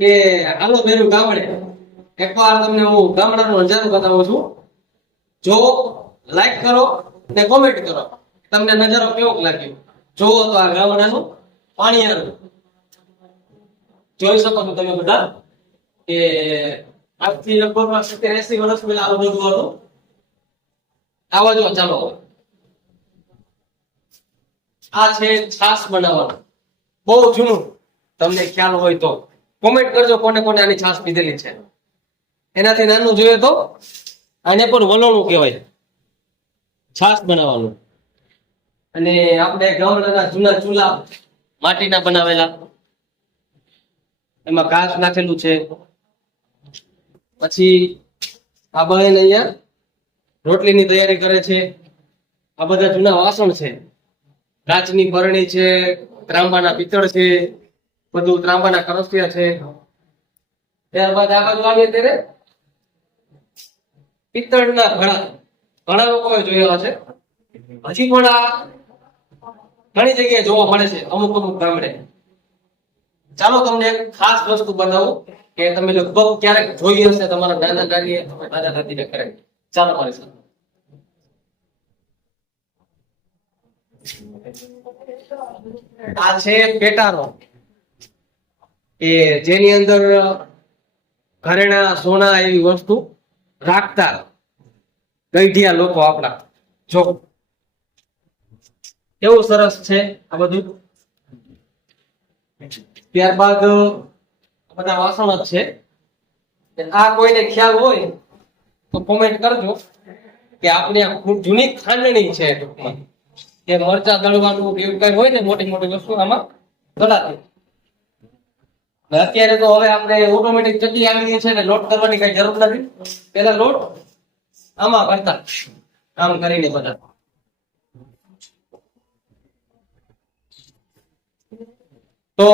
કે હાલો બેરું ગામડે એકવાર તમને હું ગામડાનો નજારો બતાવું છું. જો લાઈક કરો ને કોમેન્ટ કરો તમને નજારો કેવો લાગ્યો. જોવો તો આ ગામડાનું પાણીયારું જોઈ શકો છો તમે બધા કે આજથી લગભગ 70-80 વર્ષ પહેલા આવું બધું હતું. આવા જો ચાલો આ છે છાસ બનાવવાનું બહુ જૂનું. તમને ખ્યાલ હોય તો કોમેન્ટ કરજો કોને કોને આની છાસ પીધેલી છે. એનાથી નાનું જોઈએ તો આને પણ વલોણું કહેવાય છાસ બનાવવાનું. અને આપણે ગામડાના જૂના ચૂલા માટીના બનાવેલા એમાં ઘાસ નાખેલું છે. પછી આ બહેન અહીંયા રોટલીની તૈયારી કરે છે. આ બધા જૂના વાસણ છે. કાચની બરણી છે, ત્રાંબાના પિત્તળ છે, બધું ત્રાંબાના કરસિયા છે. ત્યારબાદ આ બાજુ આવીએ ત્યારે પિત્તળના ઘણા લોકોએ જોયેલા છે. હજી પણ આ ઘણી જગ્યાએ જોવા મળે છે અમુક ગામડે. ચાલો તમને એક ખાસ વસ્તુ બતાવું કે તમે લગભગ ક્યારેક જોઈ હશે તમારા દાદા દાદીએ દાદા દાદીને કરે. ચાલો મારી સાથે. આ છે પેટારો કે જેની અંદર ઘરેણા સોના એવી વસ્તુ રાખતા ગઈઢિયા લોકો આપણા. જો કેવું સરસ છે આ બધું. ત્યારબાદ બધા વાસણ જ છે. આ કોઈને ખ્યાલ હોય તો કોમેન્ટ કરજો કે આપણે ખૂબ જૂની ખાંડણી છે ટૂંકમાં કે મરચા દળવાનું એવું કઈ હોય ને મોટી મોટી વસ્તુ આમાં દળાતી. અત્યારે તો હવે આપણે ઓટોમેટિક ચટલી આવી ગઈ છે ને લોટ કરવાની કઈ જરૂર નથી. પેલા લોટ આમાં કરતા કામ કરીને બધા. તો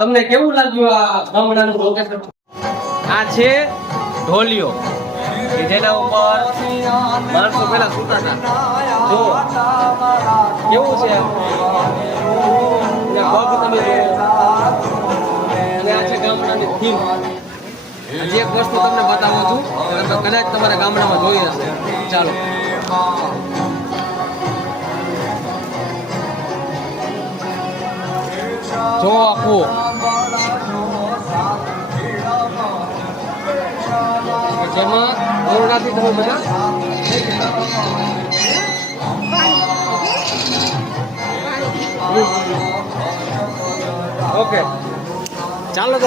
તમને કેવું લાગ્યું આ ગામડાનું લોકેશન? આ છે ઢોલિયો કે જેના ઉપર માણસો પેલા સૂતા હતા. જો કેવું છે પગ તમે અને આ છે ગામડાની થીમ. હજી એક વસ્તુ તમને બતાવું છું કદાચ તમારા ગામડામાં જોઈ હશે. ચાલો જો આખું જેમાં ઓરડાથી તમે બધા ઓકે ચાલો.